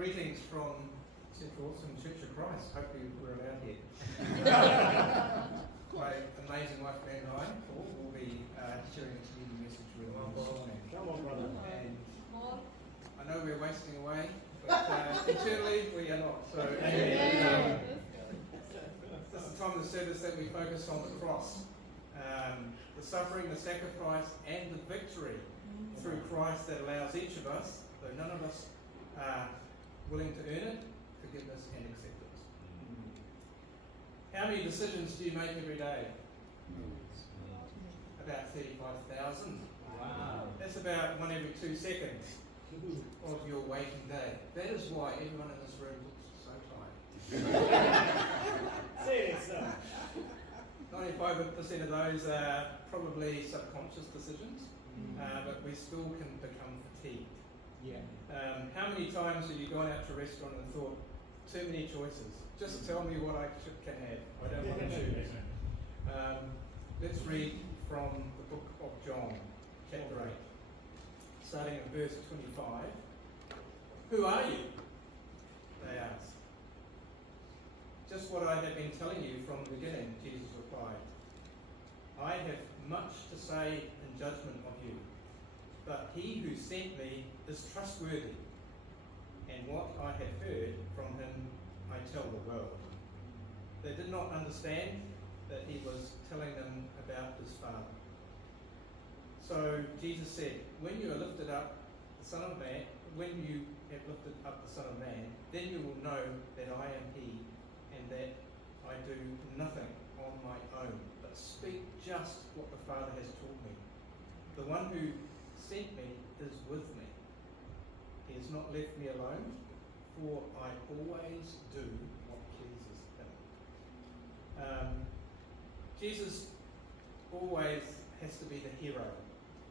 Greetings from Central Auckland Church of Christ. Hopefully we're allowed here. My amazing wife Ben and I, Paul, will be sharing a community message with you this morning. Come on, brother. And I know we're wasting away, but internally we are not. So this is the time of the service that we focus on the cross, the suffering, the sacrifice, and the victory through Christ that allows each of us, though none of us are willing to earn it, forgiveness and acceptance. How many decisions do you make every day? About 35,000. Wow. That's about 1 every 2 seconds of your waking day. That is why everyone in this room looks so tired. Seriously. 95% of those are probably subconscious decisions, but we still can become fatigued. Yeah. How many times have you gone out to a restaurant and thought, too many choices, just tell me what I can have, I don't want to choose. Let's read from the book of John, chapter 8, starting at verse 25. Who are you? They asked. Just what I have been telling you from the beginning, Jesus replied. I have much to say in judgment of you, but he who sent me is trustworthy, and what I have heard from him I tell the world. They did not understand that he was telling them about his Father. So Jesus said, when you are lifted up the Son of Man, when you have lifted up the Son of Man, then you will know that I am he, and that I do nothing on my own, but speak just what the Father has taught me. The one who sent me is with me. He has not left me alone, for I always do what pleases him. Jesus always has to be the hero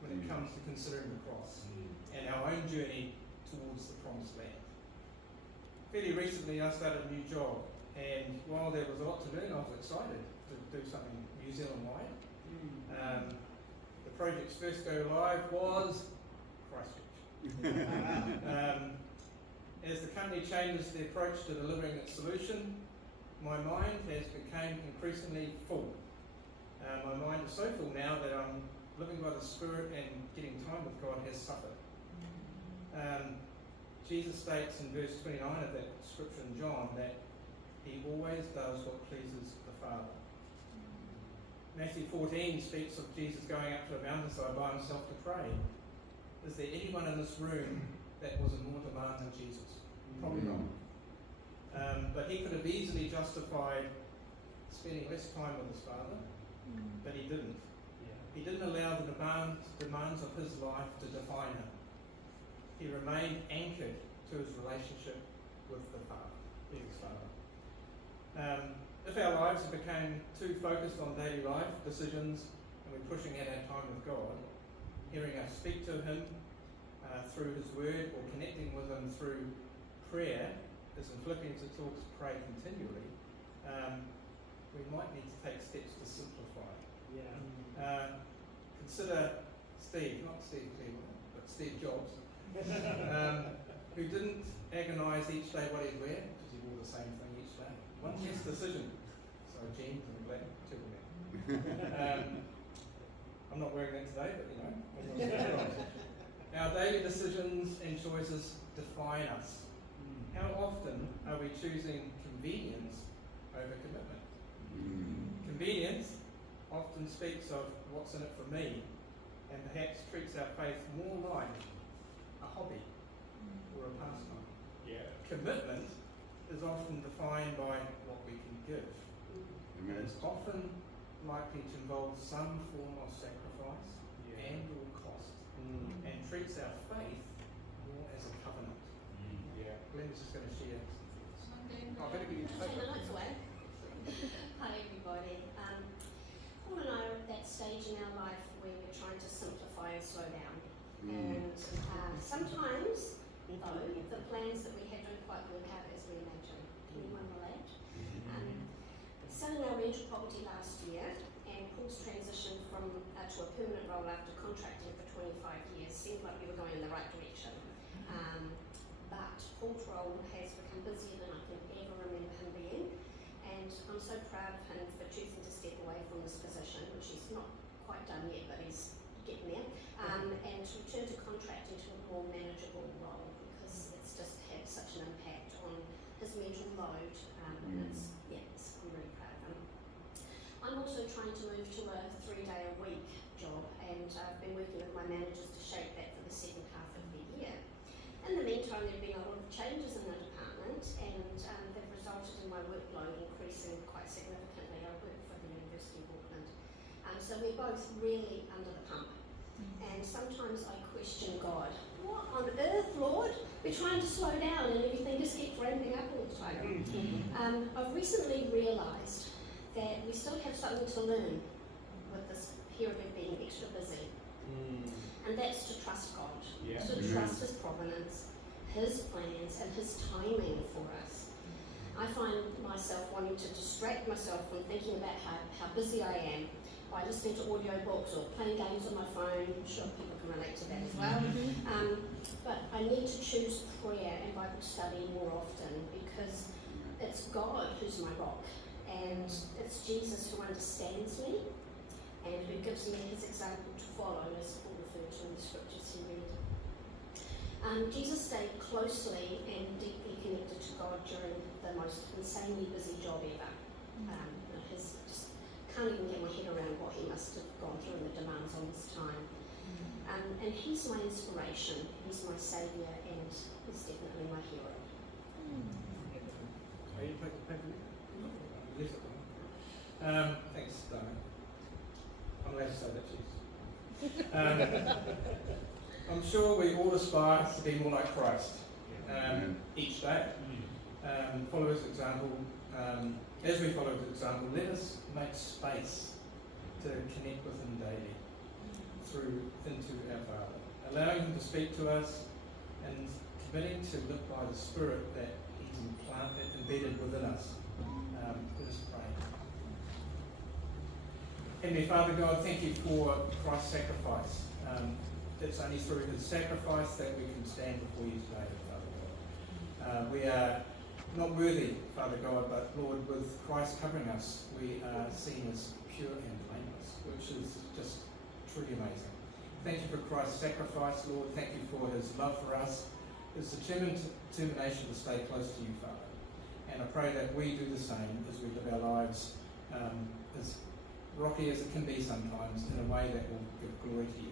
when it comes to considering the cross and our own journey towards the promised land. Fairly recently I started a new job, and while there was a lot to learn, I was excited to do something New Zealand-wide. The project's first go live was Christchurch. As the company changes the approach to delivering its solution, my mind has become increasingly full. My mind is so full now that I'm living by the Spirit and getting time with God has suffered. Jesus states in verse 29 of that scripture in John that he always does what pleases the Father. Matthew 14 speaks of Jesus going up to a mountainside by himself to pray. Is there anyone in this room that was in more demand than Jesus? Probably not. But he could have easily justified spending less time with his Father, but he didn't. He didn't allow the demands of his life to define him. He remained anchored to his relationship with the Father, his Father. If our lives became too focused on daily life decisions and we're pushing out our time with God, hearing us speak to him through his word or connecting with him through prayer, as in Philippians it talks pray continually, we might need to take steps to simplify. Consider Steve, not Steve Cleveland, but Steve Jobs, who didn't agonise each day what he'd wear, because he wore the same thing each day. One less decision. So jeans and a black turtleneck. I'm not wearing that today, but you know. Our daily decisions and choices define us. How often are we choosing convenience over commitment? Convenience often speaks of what's in it for me, and perhaps treats our faith more like a hobby or a pastime. Commitment is often defined by what we can give. It's often likely to involve some form of sacrifice and or cost, and treats our faith more as a covenant. Glenn's just going to share. I better give you a Take the notes away. Hi everybody. Paul and I are at that stage in our life where we're trying to simplify and slow down. And sometimes, though, the plans that we had don't quite work out as we imagined. Can anyone relate? Selling our rental property last year, and Paul's transition from to a permanent role after contracting for 25 years seemed like we were going in the right direction. But but Paul's role has become busier than I can ever remember him being, and I'm so proud of him for choosing to step away from this position, which he's not quite done yet, but he's getting there, and to return to contracting to a more manageable role, because it's just had such an impact on his mental load, and I'm really proud of him. I'm also trying to move to a 3-day-a-week job, and I've been working with my managers to shape that for the second half of the year. In the meantime, there have been a lot of changes in the department, and they've resulted in my workload increasing quite significantly. I work for the University of Auckland, so we're both really under the pump. And sometimes I question God. What on earth, Lord? We're trying to slow down and everything just keeps ramping up all the time. I've recently realised that we still have something to learn with this period of being extra busy. And that's to trust God, to trust His providence, His plans and His timing for us. I find myself wanting to distract myself from thinking about how busy I am by listening to audio books or playing games on my phone. I'm sure people can relate to that as well. But I need to choose prayer and Bible study more often, because it's God who's my rock, and it's Jesus who understands me and who gives me His example to follow, as Paul referred to in the scriptures he read. Jesus stayed closely and deeply connected to God during the most insanely busy job ever. Can't even get my head around what he must have gone through and the demands on his time. And he's my inspiration, he's my saviour, and he's definitely my hero. Are you playing the paper? Thanks, Diane. I'm glad to say that, cheers. I'm sure we all aspire to be more like Christ each day. Follow his example. As we follow his example, let us make space to connect with him daily into our Father, allowing him to speak to us and committing to live by the Spirit that he's embedded within us. Let us pray. Heavenly Father God, thank you for Christ's sacrifice. It's only through his sacrifice that we can stand before you today, Father God. We are not worthy, Father God, but Lord, with Christ covering us, we are seen as pure and blameless, which is just truly amazing. Thank you for Christ's sacrifice, Lord. Thank you for his love for us, his determination to stay close to you, Father. And I pray that we do the same as we live our lives, as rocky as it can be sometimes, in a way that will give glory to you.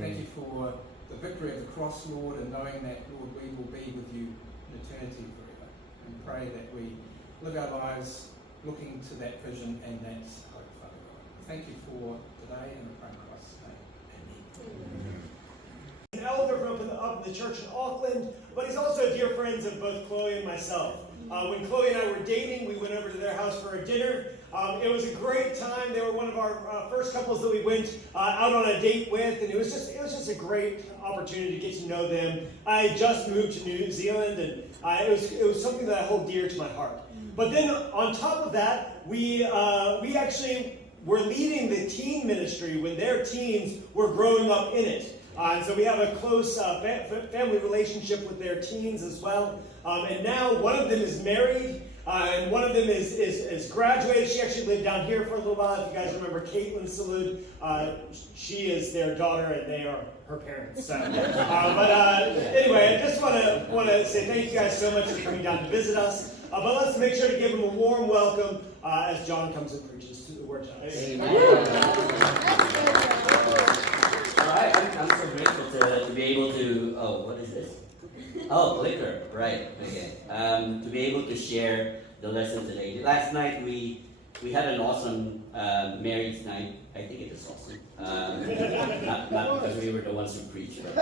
Thank you for the victory of the cross, Lord, and knowing that, Lord, we will be with you in eternity forever. And pray that we live our lives looking to that vision and that hope, Father God. Thank you for today, and I pray in Christ's name. Amen. An elder from up in the church in Auckland, but he's also a dear friend of both Chloe and myself. When Chloe and I were dating, we went over to their house for a dinner. It was a great time. They were one of our first couples that we went out on a date with, and it was just a great opportunity to get to know them. I had just moved to New Zealand, and it was something that I hold dear to my heart. But then on top of that, we actually were leading the teen ministry when their teens were growing up in it. And so we have a close family relationship with their teens as well. And now one of them is married, and one of them is graduated. She actually lived down here for a little while. If you guys remember Caitlin Salud, she is their daughter, and they are her parents. So, anyway, I just want to say thank you guys so much for coming down to visit us. But let's make sure to give them a warm welcome as John comes and preaches the word to us. I'm so grateful to be able to, what is this? Oh, liquor, right, okay. To be able to share the lesson today. Last night we had an awesome marriage night. I think it was awesome. Not because we were the ones who preached, but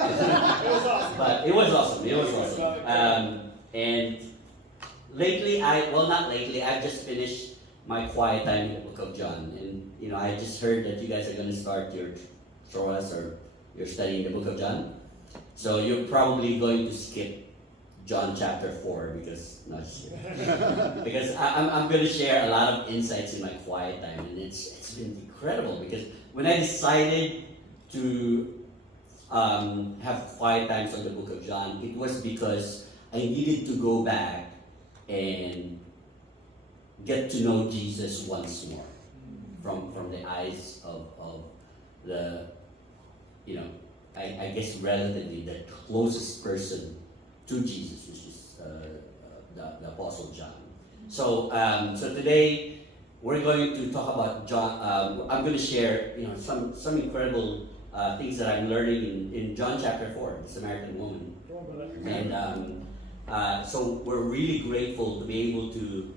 it was awesome. And lately, I've just finished my quiet time in the book of John. And, I just heard that you guys are going to start your Troas, or you're studying the book of John. So you're probably going to skip John chapter 4 because I'm going to share a lot of insights in my quiet time, and it's been incredible because when I decided to have quiet times on the book of John, it was because I needed to go back and get to know Jesus once more from the eyes of the, you know, I guess relatively the closest person to Jesus, which is the Apostle John. So today we're going to talk about John. I'm going to share, you know, some incredible things that I'm learning in John chapter 4, the Samaritan woman. And so we're really grateful to be able to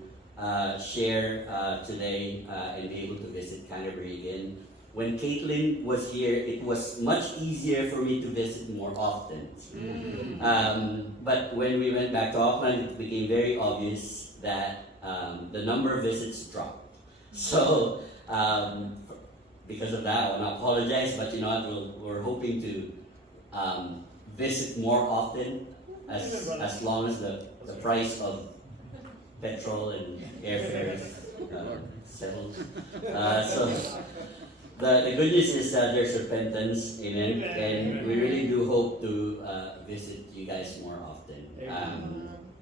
share today and be able to visit Canterbury again. When Caitlin was here, it was much easier for me to visit more often. But when we went back to Auckland, it became very obvious that the number of visits dropped. So because of that, I want to apologize, but you know what, we're hoping to visit more often as long as the price of petrol and airfares settled. So the good news is that there's repentance, amen, and we really do hope to visit you guys more often.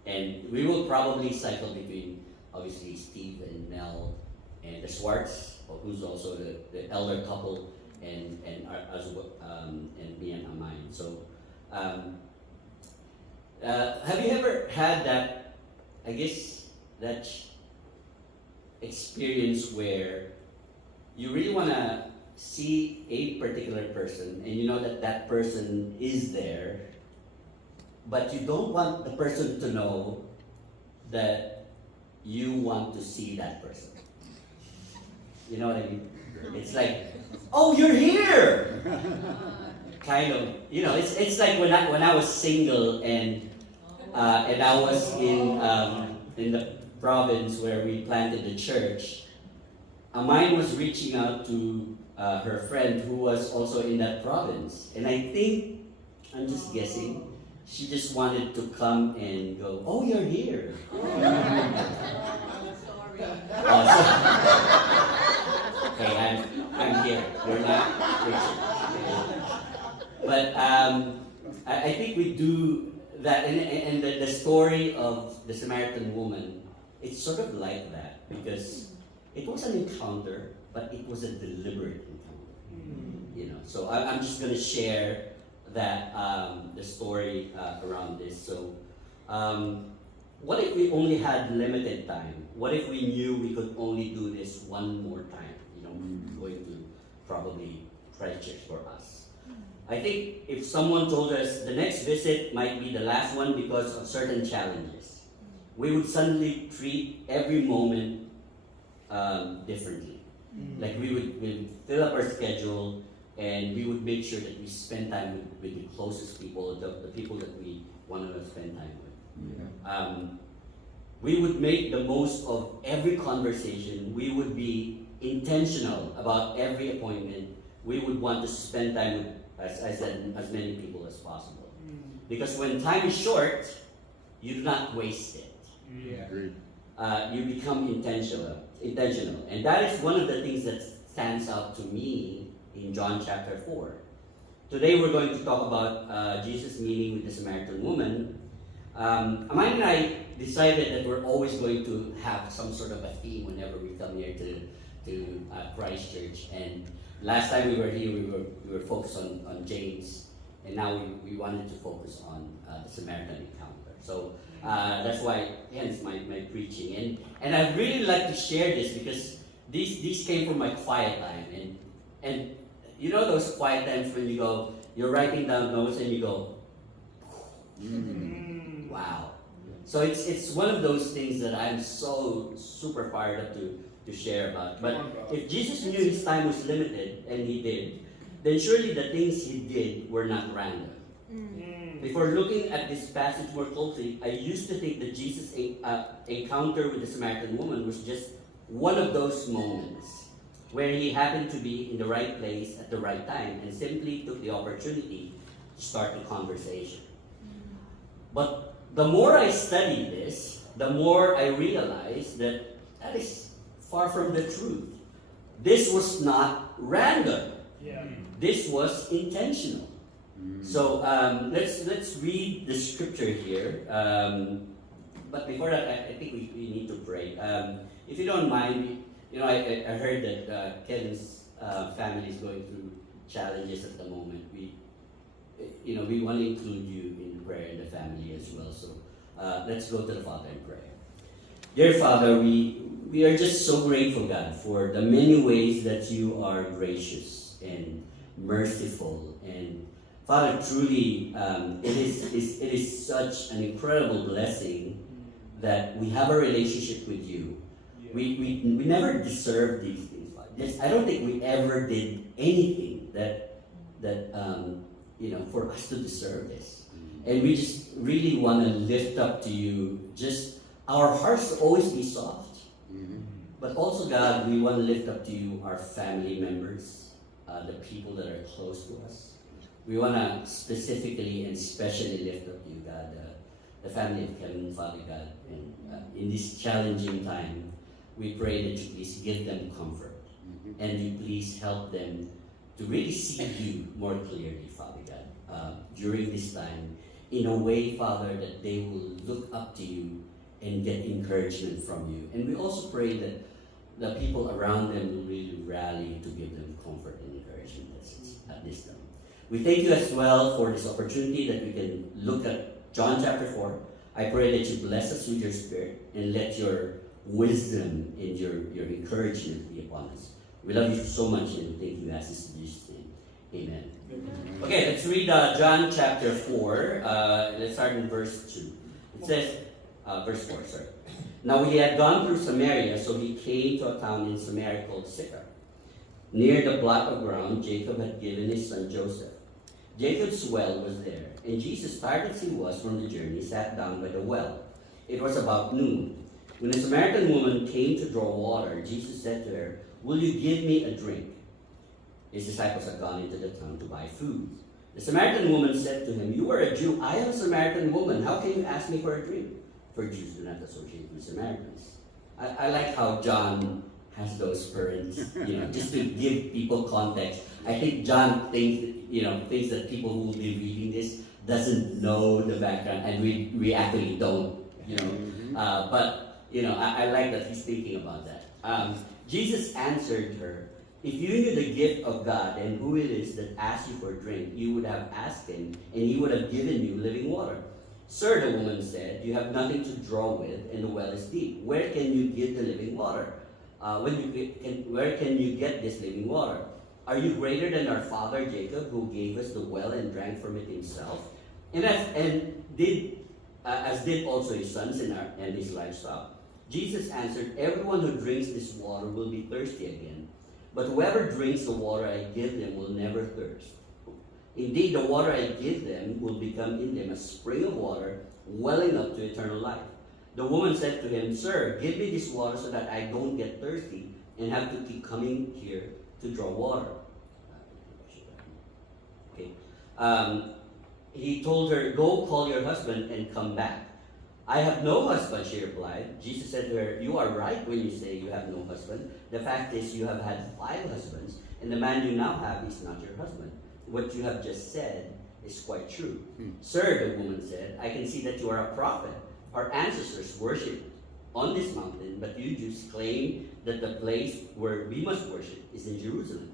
And we will probably cycle between, obviously, Steve and Nell and the Swartz, who's also the elder couple, and me and Amain. So, have you ever had that, I guess, that experience where you really want to see a particular person and you know that that person is there, but you don't want the person to know that you want to see that person? You know what I mean? It's like, oh, you're here! Kind of, you know, it's like when I was single and I was in the province where we planted the church. Mine was reaching out to her friend who was also in that province, and I think, I'm just guessing, she just wanted to come and go, oh, you're here. Okay, I'm here. You're not Richard. But I think we do that, and the story of the Samaritan woman, it's sort of like that, because it was an encounter, but it was a deliberate encounter. You know, so I'm just going to share that the story around this. So, what if we only had limited time? What if we knew we could only do this one more time? You know, going to probably Christchurch for us. I think if someone told us the next visit might be the last one because of certain challenges, we would suddenly treat every moment differently. Like we would fill up our schedule and we would make sure that we spend time with the closest people, the people that we want to spend time with. We would make the most of every conversation. We would be intentional about every appointment. We would want to spend time with, as I said, as many people as possible. Because when time is short, you do not waste it. Agreed. You become intentional. And that is one of the things that stands out to me in John chapter 4. Today we're going to talk about Jesus' meeting with the Samaritan woman. Amain and I decided that we're always going to have some sort of a theme whenever we come here to Christchurch. And last time we were here, we were focused on James, and now we wanted to focus on the Samaritan encounter. So that's why, hence my preaching. And I really like to share this because these came from my quiet time. And you know those quiet times when you're writing down notes and you go, wow. So it's one of those things that I'm so super fired up to share about. But if Jesus knew his time was limited, and he did, then surely the things he did were not random. Before looking at this passage more closely, I used to think that Jesus' encounter with the Samaritan woman was just one of those moments where he happened to be in the right place at the right time and simply took the opportunity to start the conversation. But the more I study this, the more I realize that is far from the truth. This was not random. This was intentional. So let's read the scripture here. But before that, I think we need to pray. If you don't mind, I heard that Kevin's family is going through challenges at the moment. We want to include you in prayer and the family as well. So let's go to the Father in prayer. Dear Father, we are just so grateful, God, for the many ways that you are gracious and merciful. And Father, truly, it is such an incredible blessing that we have a relationship with you. We never deserve these things. I don't think we ever did anything that for us to deserve this. And we just really want to lift up to you, just our hearts to always be soft. But also, God, we want to lift up to you our family members, the people that are close to us. We want to specifically and especially lift up to you, God, the family of Kevin, Father God. And in this challenging time, we pray that you please give them comfort. And you please help them to really see you more clearly, Father God, during this time, in a way, Father, that they will look up to you and get encouragement from you. And we also pray that the people around them will really rally to give them comfort and encouragement at this time. We thank you as well for this opportunity that we can look at John chapter 4. I pray that you bless us with your Spirit and let your wisdom and your encouragement be upon us. We love you so much and thank you as this in Jesus' name. Amen. Okay, let's read John chapter 4. Let's start in verse 2. It says, verse 4, sorry. Now he had gone through Samaria, so he came to a town in Samaria called Sychar. Near the plot of ground Jacob had given his son Joseph. Jacob's well was there, and Jesus, tired as he was from the journey, sat down by the well. It was about noon. When a Samaritan woman came to draw water, Jesus said to her, "Will you give me a drink?" His disciples had gone into the town to buy food. The Samaritan woman said to him, "You are a Jew, I am a Samaritan woman. How can you ask me for a drink?" For Jews do not associate with Samaritans. I like how John has those parents, just to give people context. I think John thinks that people who will be reading this doesn't know the background, and we actually don't, But I like that he's thinking about that. Jesus answered her, "If you knew the gift of God and who it is that asks you for a drink, you would have asked him, and he would have given you living water." "Sir," the woman said, "you have nothing to draw with, and the well is deep. Where can you get the living water? Where can you get this living water? Are you greater than our father Jacob, who gave us the well and drank from it himself, as did also his sons and his livestock?" Jesus answered, "Everyone who drinks this water will be thirsty again, but whoever drinks the water I give them will never thirst. Indeed, the water I give them will become in them a spring of water welling up to eternal life." The woman said to him, "Sir, give me this water so that I don't get thirsty and have to keep coming here to draw water." Okay. He told her, "Go call your husband and come back." "I have no husband," she replied. Jesus said to her, "You are right when you say you have no husband. The fact is you have had 5 husbands, and the man you now have is not your husband. What you have just said is quite true." "Sir," the woman said, "I can see that you are a prophet. Our ancestors worshipped on this mountain, but you Jews claim that the place where we must worship is in Jerusalem."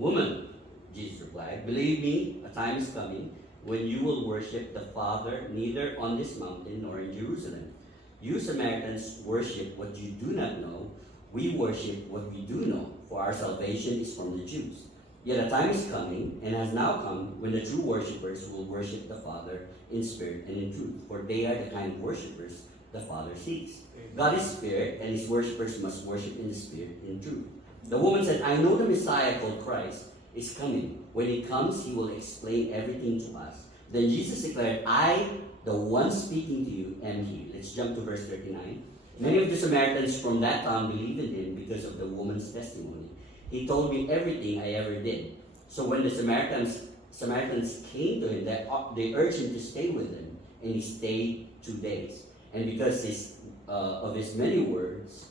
"Woman," Jesus replied, "believe me, a time is coming when you will worship the Father neither on this mountain nor in Jerusalem. You Samaritans worship what you do not know. We worship what we do know, for our salvation is from the Jews. Yet a time is coming, and has now come, when the true worshippers will worship the Father in spirit and in truth, for they are the kind of worshippers the Father seeks. God is spirit, and his worshippers must worship in the spirit and in truth." The woman said, "I know the Messiah called Christ is coming. When he comes, he will explain everything to us." Then Jesus declared, "I, the one speaking to you, am he." Let's jump to verse 39. Many of the Samaritans from that town believed in him because of the woman's testimony. "He told me everything I ever did." So when the Samaritans came to him, they urged him to stay with them, and he stayed 2 days. And because of his many words,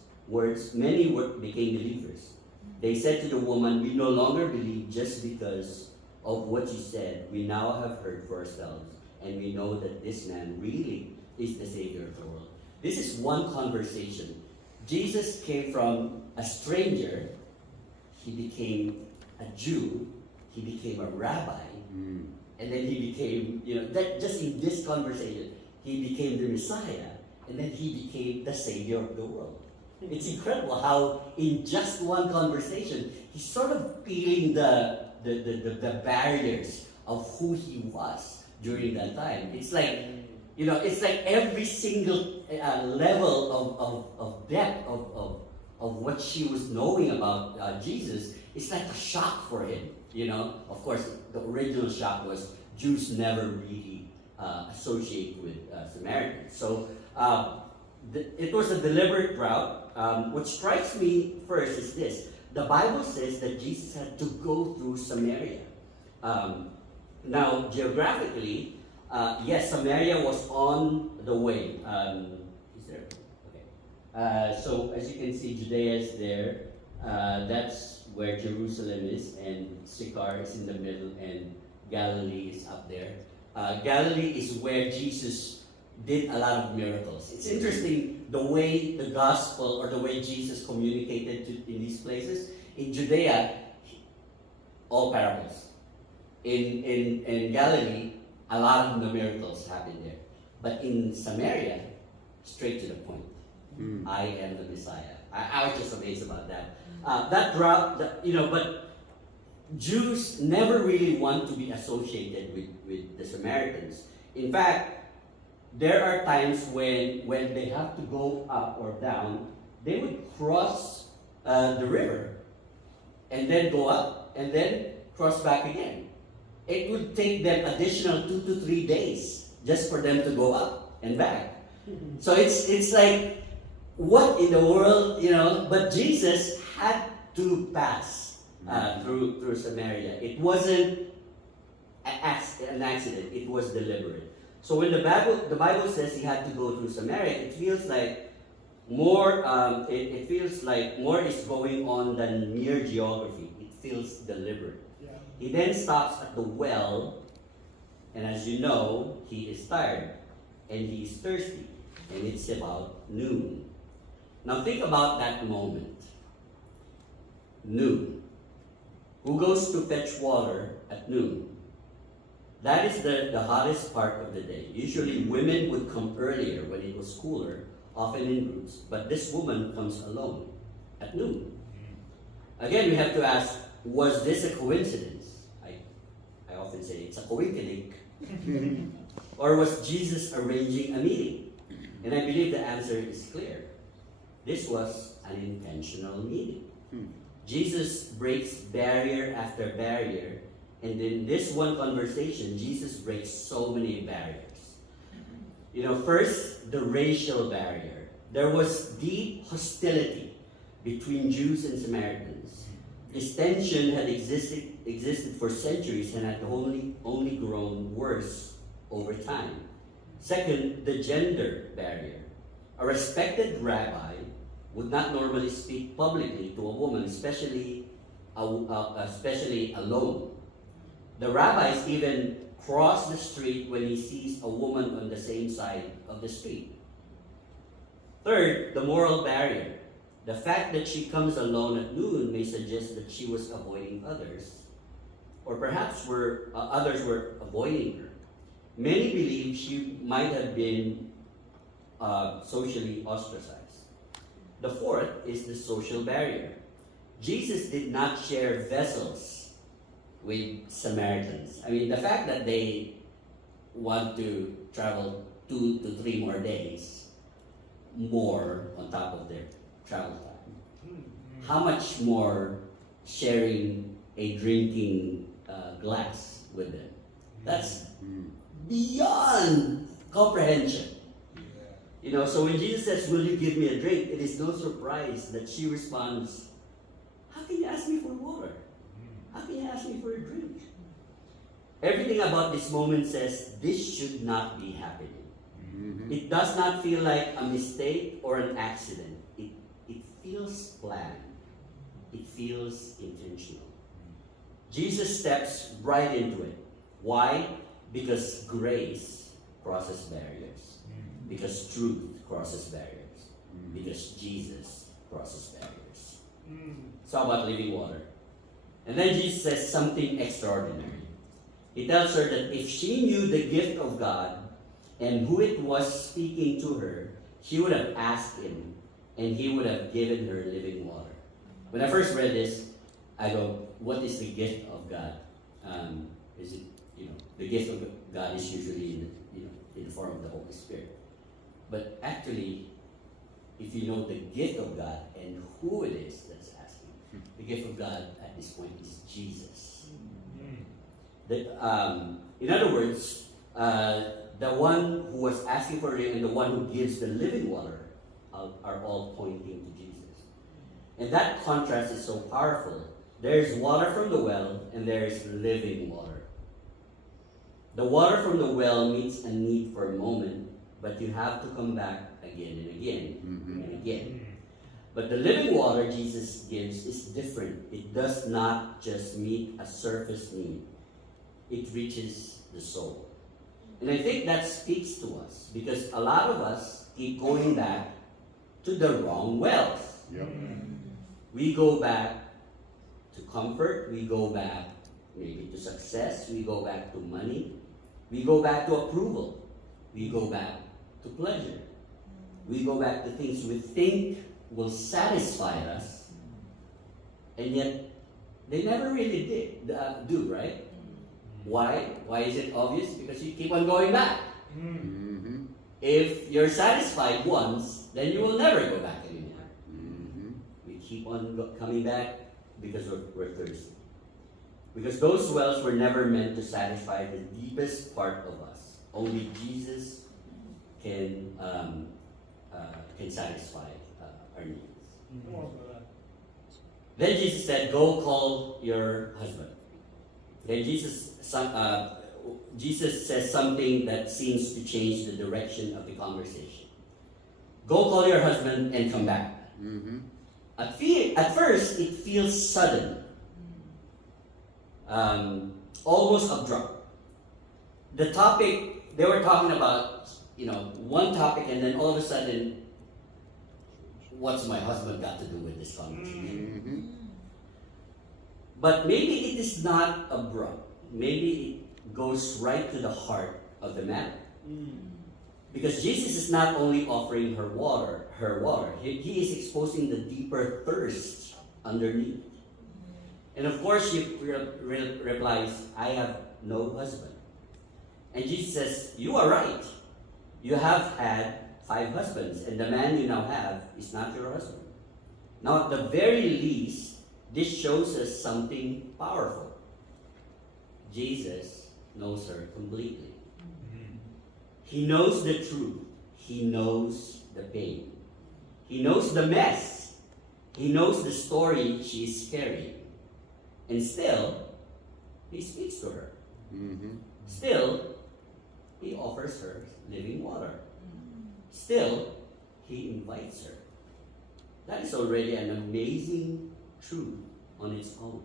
many became believers. They said to the woman, "We no longer believe just because of what you said, we now have heard for ourselves, and we know that this man really is the Savior of the world. This is one conversation. Jesus came from a stranger, he became a Jew, he became a rabbi, and then he became, that just in this conversation, he became the Messiah, and then he became the Savior of the world. It's incredible how in just one conversation, he's sort of peeling the barriers of who he was during that time. It's like, it's like every single level of depth of what she was knowing about Jesus, it's like a shock for him. Of course, the original shock was Jews never really associate with Samaritans. So it was a deliberate route. What strikes me first is this. The Bible says that Jesus had to go through Samaria. Now, geographically, yes, Samaria was on the way. Is there? Okay. So, as you can see, Judea is there. That's where Jerusalem is, and Sychar is in the middle, and Galilee is up there. Galilee is where Jesus did a lot of miracles. It's interesting the way the gospel or the way Jesus communicated in these places. In Judea, all parables. In Galilee, a lot of the miracles happened there. But in Samaria, straight to the point. I am the Messiah. I was just amazed about that. That route, but Jews never really want to be associated with the Samaritans. In fact, there are times when they have to go up or down, they would cross the river and then go up and then cross back again. It would take them additional 2 to 3 days just for them to go up and back. So it's like, what in the world, but Jesus had to pass through Samaria. It wasn't an accident, it was deliberate. So when the Bible says he had to go through Samaria, it feels like more. It feels like more is going on than mere geography. It feels deliberate. Yeah. He then stops at the well, and as you know, he is tired and he is thirsty, and it's about noon. Now think about that moment. Noon. Who goes to fetch water at noon? That is the hottest part of the day. Usually women would come earlier when it was cooler, often in groups, but this woman comes alone at noon. Again, we have to ask, was this a coincidence? I often say it's a coinkydink. Or was Jesus arranging a meeting? And I believe the answer is clear. This was an intentional meeting. Jesus breaks barrier after barrier, and in this one conversation, Jesus breaks so many barriers. First, the racial barrier. There was deep hostility between Jews and Samaritans. This tension had existed for centuries and had only grown worse over time. Second, the gender barrier. A respected rabbi would not normally speak publicly to a woman, especially alone. The rabbis even cross the street when he sees a woman on the same side of the street. Third, the moral barrier. The fact that she comes alone at noon may suggest that she was avoiding others, or perhaps others were avoiding her. Many believe she might have been socially ostracized. The fourth is the social barrier. Jesus did not share vessels with Samaritans. I mean, the fact that they want to travel 2 to 3 more days more on top of their travel time. How much more sharing a drinking glass with them? That's beyond comprehension. So when Jesus says, "Will you give me a drink?" it is no surprise that she responds, "How can you ask me for water? How can you ask me for a drink?" Everything about this moment says this should not be happening. It does not feel like a mistake or an accident. It feels planned. It feels intentional. Jesus steps right into it. Why? Because grace crosses barriers. Because truth crosses barriers. Because Jesus crosses barriers. So how about living water? And then Jesus says something extraordinary. He tells her that if she knew the gift of God and who it was speaking to her, she would have asked him and he would have given her living water. When I first read this, I go, what is the gift of God? Is it, the gift of God is usually in the form of the Holy Spirit. But actually, if you know the gift of God and who it is that's asking, the gift of God at this point is Jesus. In other words, the one who was asking for it and the one who gives the living water are all pointing to Jesus. And that contrast is so powerful. There's water from the well and there is living water. The water from the well meets a need for a moment, but you have to come back again and again and again. But the living water Jesus gives is different. It does not just meet a surface need. It reaches the soul. And I think that speaks to us because a lot of us keep going back to the wrong wells. Yep. We go back to comfort, we go back maybe to success, we go back to money, we go back to approval, we go back to pleasure, we go back to things we think will satisfy us, and yet they never really do, right? Why? Why is it obvious? Because you keep on going back. If you're satisfied once, then you will never go back anymore. We keep on coming back because we're thirsty. Because those wells were never meant to satisfy the deepest part of us. Only Jesus can satisfy our needs. Then Jesus said, "Go call your husband." Then Jesus says something that seems to change the direction of the conversation. Go call your husband and come back. At first, it feels sudden, almost abrupt. The topic, they were talking about, one topic, and then all of a sudden, what's my husband got to do with this conversation? But maybe it is not abrupt. Maybe it goes right to the heart of the matter. Because Jesus is not only offering her water, he is exposing the deeper thirst underneath. And of course she replies, "I have no husband." And Jesus says, "You are right. You have had 5 husbands, and the man you now have is not your husband." Now at the very least, this shows us something powerful. Jesus knows her completely. He knows the truth. He knows the pain. He knows the mess. He knows the story she is carrying. And still, he speaks to her. Still, he offers her living water. Still, he invites her. That is already an amazing truth on its own.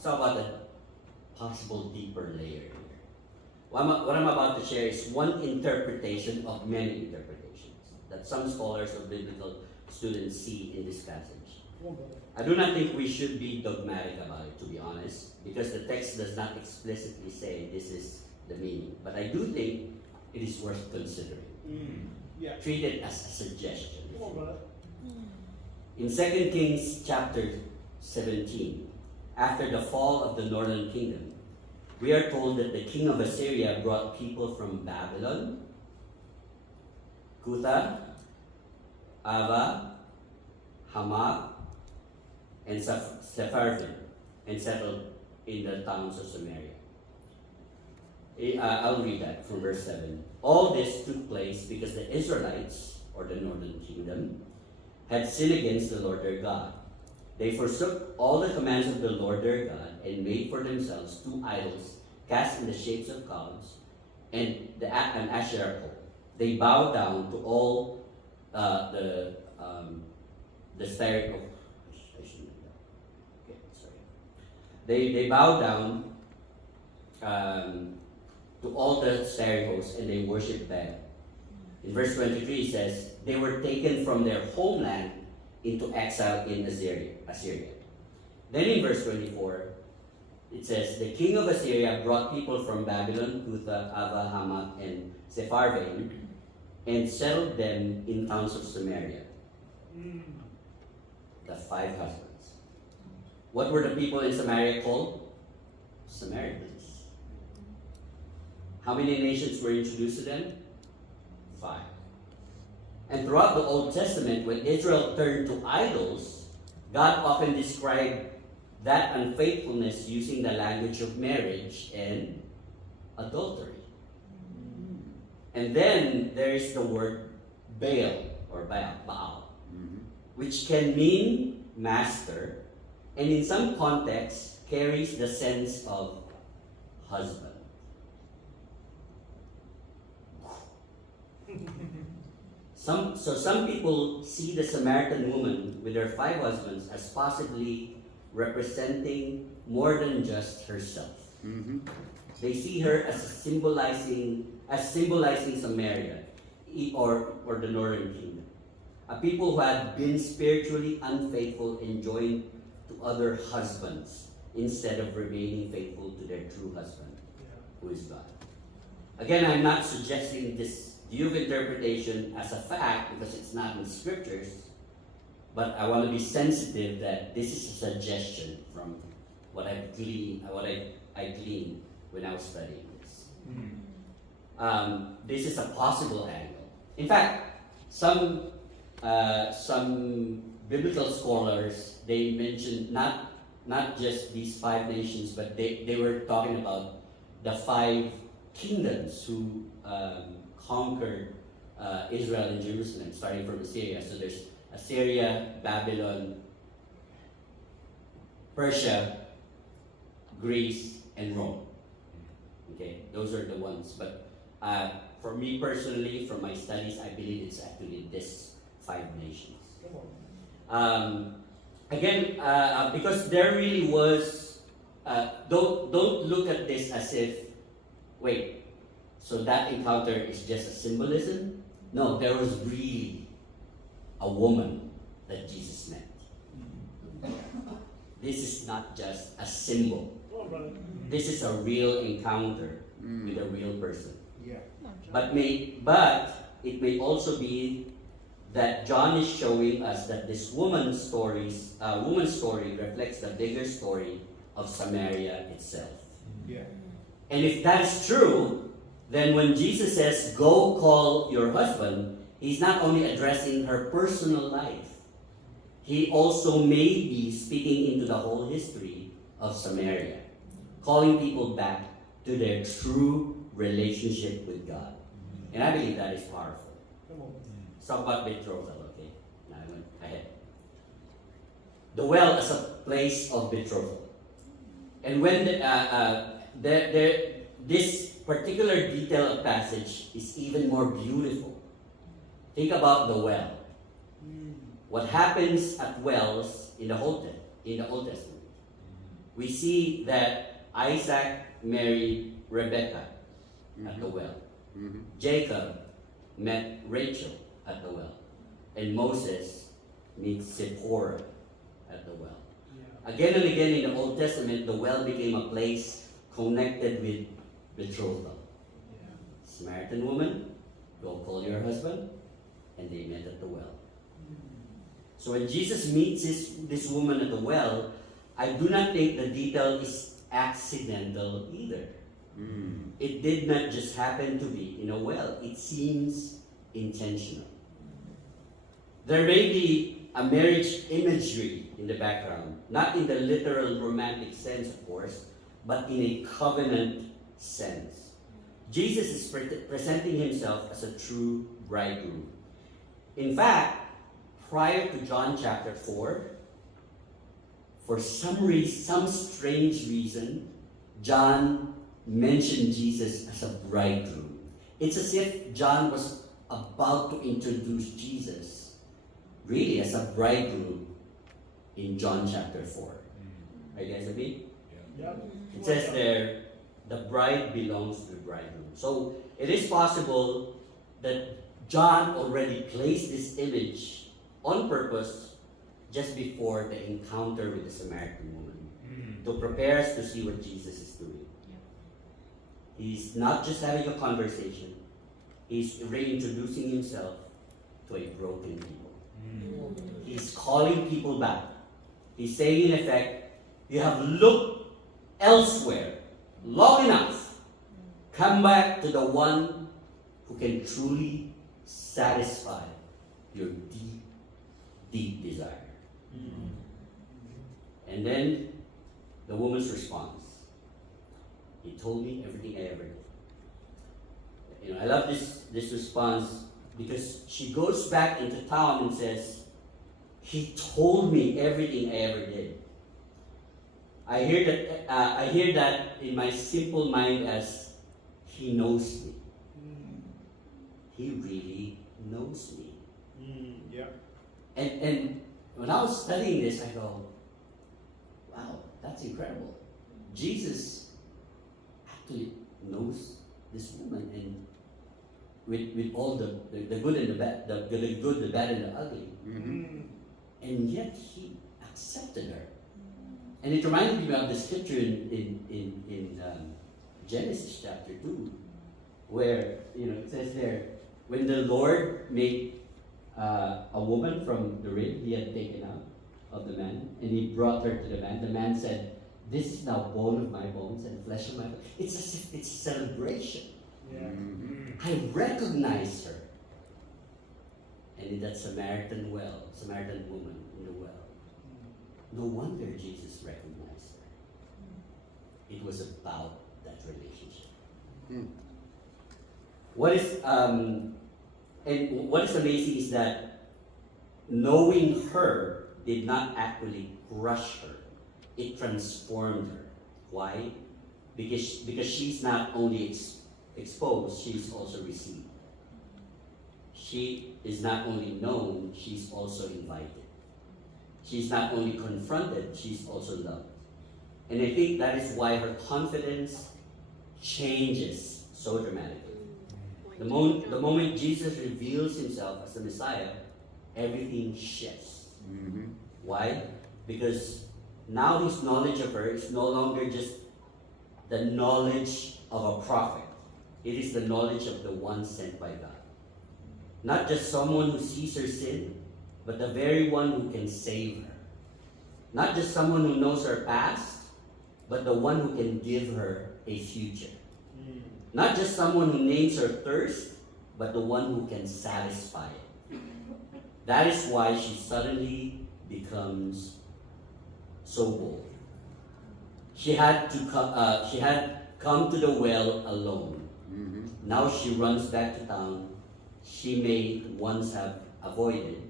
So about the possible deeper layer here. What I'm about to share is one interpretation of many interpretations that some scholars or biblical students see in this passage. I do not think we should be dogmatic about it, to be honest, because the text does not explicitly say this is the meaning. But I do think it is worth considering. Treat it as a suggestion. In 2 Kings chapter 17, after the fall of the northern kingdom, we are told that the king of Assyria brought people from Babylon, Cutha, Ava, Hamath, and Sepharvaim, and settled in the towns of Samaria. I'll read that from verse 7. All this took place because the Israelites, or the northern kingdom, had sinned against the Lord their God. They forsook all the commands of the Lord their God and made for themselves 2 idols cast in the shapes of cows and an Asherah pole. They bowed down to all the spirit of They bow down to all the starry hosts and they worship them. In verse 23 it says, they were taken from their homeland into exile in Assyria. Then in verse 24, it says, the king of Assyria brought people from Babylon, Cutha, Ava, Hamath, and Sepharvaim, and settled them in towns of Samaria. The 5 husbands. What were the people in Samaria called? Samaritans. How many nations were introduced to them? 5. And throughout the Old Testament, when Israel turned to idols, God often described that unfaithfulness using the language of marriage and adultery. And then there is the word Baal, or Baal, which can mean master, and in some contexts carries the sense of husband. Some people see the Samaritan woman with her 5 husbands as possibly representing more than just herself. They see her as symbolizing Samaria or the northern kingdom. A people who had been spiritually unfaithful and joined to other husbands instead of remaining faithful to their true husband, who is God. Again, I'm not suggesting this view of interpretation as a fact because it's not in scriptures, but I want to be sensitive that this is a suggestion from what I gleaned when I was studying this. This is a possible angle. In fact, some biblical scholars, they mentioned not just these 5 nations, but they were talking about the 5 kingdoms who conquered Israel and Jerusalem, starting from Assyria. So there's Assyria, Babylon, Persia, Greece, and Rome. Okay, those are the ones. But for me personally, from my studies, I believe it's actually this 5 nations. Again, because there really was, don't look at this as if, wait, so that encounter is just a symbolism? No, there was really a woman that Jesus met. This is not just a symbol. This is a real encounter with a real person. But it may also be that John is showing us that this woman's story reflects the bigger story of Samaria itself. And if that's true, then when Jesus says, go call your husband, he's not only addressing her personal life, he also may be speaking into the whole history of Samaria, calling people back to their true relationship with God. And I believe that is powerful. Let's talk about betrothal, okay? Now I went ahead. The well as a place of betrothal. And when this particular detail of passage is even more beautiful. Think about the well. What happens at wells in the Old Testament? We see that Isaac married Rebekah at the well. Jacob met Rachel at the well. And Moses meets Zipporah at the well. Again and again in the Old Testament, the well became a place connected with betrothal. Samaritan woman, go call your husband, and they met at the well. So when Jesus meets this woman at the well, I do not think the detail is accidental either. It did not just happen to be in a well. It seems intentional. There may be a marriage imagery in the background, not in the literal romantic sense, of course, but in a covenant sense. Jesus is presenting himself as a true bridegroom. In fact, prior to John chapter 4, for some strange reason, John mentioned Jesus as a bridegroom. It's as if John was about to introduce Jesus really as a bridegroom in John chapter 4. Are you guys with me? Yeah. It says there, the bride belongs to the bridegroom. So it is possible that John already placed this image on purpose just before the encounter with the Samaritan woman, to prepare us to see what Jesus is doing. He's not just having a conversation, he's reintroducing himself to a broken people. He's calling people back. He's saying, in effect, you have looked elsewhere long enough. Come back to the one who can truly satisfy your deep, deep desire. And then the woman's response. He told me everything I ever did. I love this response because she goes back into town and says, he told me everything I ever did. I hear that in my simple mind as he knows me. He really knows me. And when I was studying this, I go, wow, that's incredible. Jesus actually knows this woman, and with all the good and the bad, the good, the bad, and the ugly. And yet he accepted her. And it reminded me of the scripture in Genesis chapter 2, where it says there, when the Lord made a woman from the rib he had taken out of the man, and he brought her to the man said, "This is now bone of my bones and flesh of my flesh." It's as if it's a celebration. I recognize her. And in that Samaritan woman in the well, no wonder Jesus recognized her. It was about that relationship. What is amazing is that knowing her did not actually crush her. It transformed her. Why? Because she's not only exposed, she's also received. She is not only known, she's also invited. She's not only confronted, she's also loved. And I think that is why her confidence changes so dramatically. The moment Jesus reveals himself as the Messiah, everything shifts. Why? Because now his knowledge of her is no longer just the knowledge of a prophet. It is the knowledge of the one sent by God. Not just someone who sees her sin, but the very one who can save her. Not just someone who knows her past, but the one who can give her a future. Not just someone who names her thirst, but the one who can satisfy it. That is why she suddenly becomes so bold. She had come to the well alone. Now she runs back to town she may once have avoided,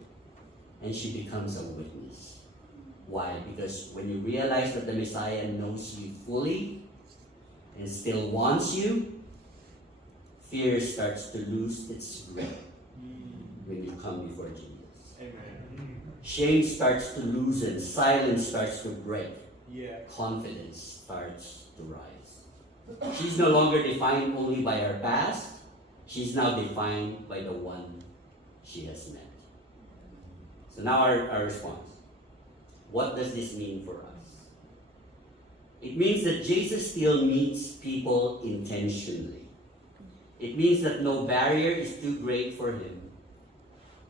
and she becomes a witness. Why? Because when you realize that the Messiah knows you fully and still wants you, fear starts to lose its grip when you come before Jesus. Amen. Shame starts to loosen, silence starts to break, Yeah. confidence starts to rise. She's no longer defined only by her past, she's now defined by the one she has met. So now our response. What does this mean for us? It means that Jesus still meets people intentionally. It means that no barrier is too great for him.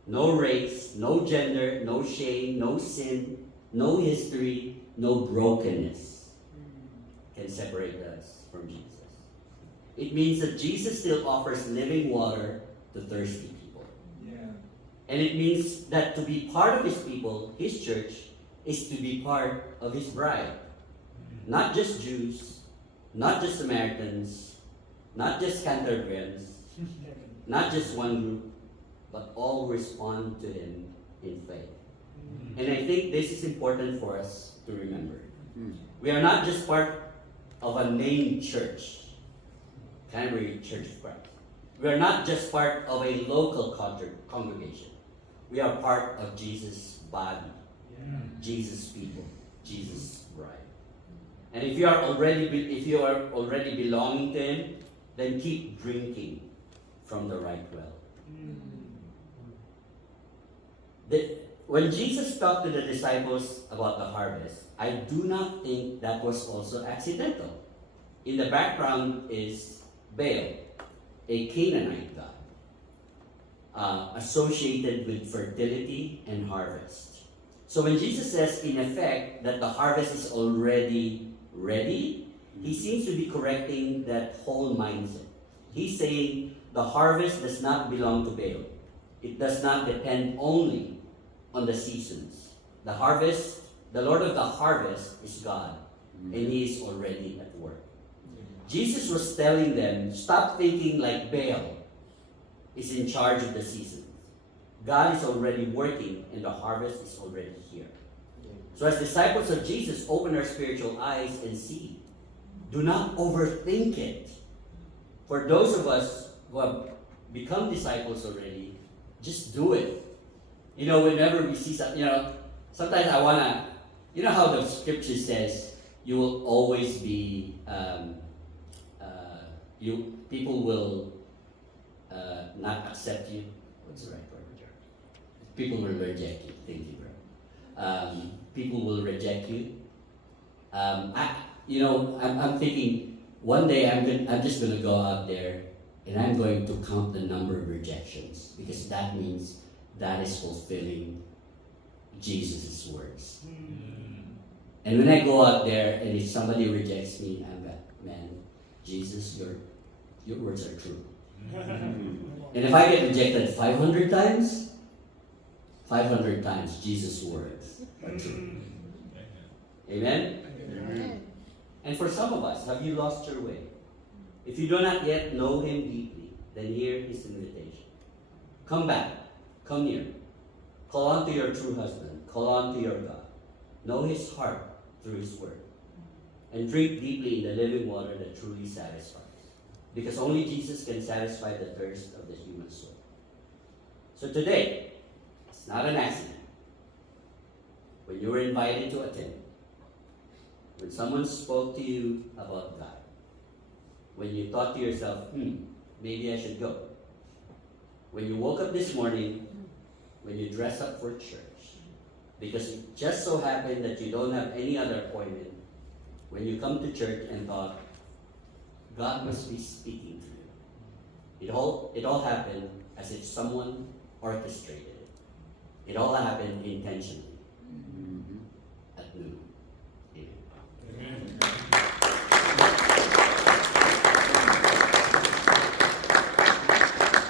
No race, no gender, no shame, no sin, no history, no brokenness can separate us from Jesus. It means that Jesus still offers living water to thirsty people. Yeah. And it means that to be part of his people, his church, is to be part of his bride. Not just Jews, not just Samaritans, not just Canterburyans, not just one group, but all respond to him in faith. And I think this is important for us to remember. We are not just part of a named church, Canterbury Church of Christ. We are not just part of a local congregation. We are part of Jesus' body, Jesus' people, Jesus' bride. And if you are already belonging to Him, then keep drinking from the right well. When Jesus talked to the disciples about the harvest, I do not think that was also accidental. In the background is Baal, a Canaanite god, associated with fertility and harvest. So when Jesus says, in effect, that the harvest is already ready, he seems to be correcting that whole mindset. He's saying the harvest does not belong to Baal. It does not depend only on the seasons. The harvest, the Lord of the harvest is God, and He is already at work. Jesus was telling them, stop thinking like Baal is in charge of the seasons. God is already working, and the harvest is already here. So as disciples of Jesus, open our spiritual eyes and see. Do not overthink it. For those of us who have become disciples already, just do it. You know, whenever we see something, sometimes I want to, you know how the scripture says, you will always be, people will not accept you. What's the right word? People will reject you. Thank you, bro. People will reject you. I'm thinking one day I'm just going to go out there and I'm going to count the number of rejections, because that means that is fulfilling Jesus' words. And when I go out there and if somebody rejects me, I'm like, man, Jesus, your words are true. And if I get rejected 500 times, 500 times Jesus' words are true. Amen? Amen. And for some of us, have you lost your way? If you do not yet know Him deeply, then hear His invitation. Come back. Come near. Call on to your true husband. Call on to your God. Know His heart through His word. And drink deeply in the living water that truly satisfies. Because only Jesus can satisfy the thirst of the human soul. So today, it's not an accident. When you were invited to attend, when someone spoke to you about God, when you thought to yourself, maybe I should go. When you woke up this morning, when you dress up for church, because it just so happened that you don't have any other appointment, when you come to church and thought, God must be speaking to you. It all happened as if someone orchestrated it. It all happened intentionally at noon.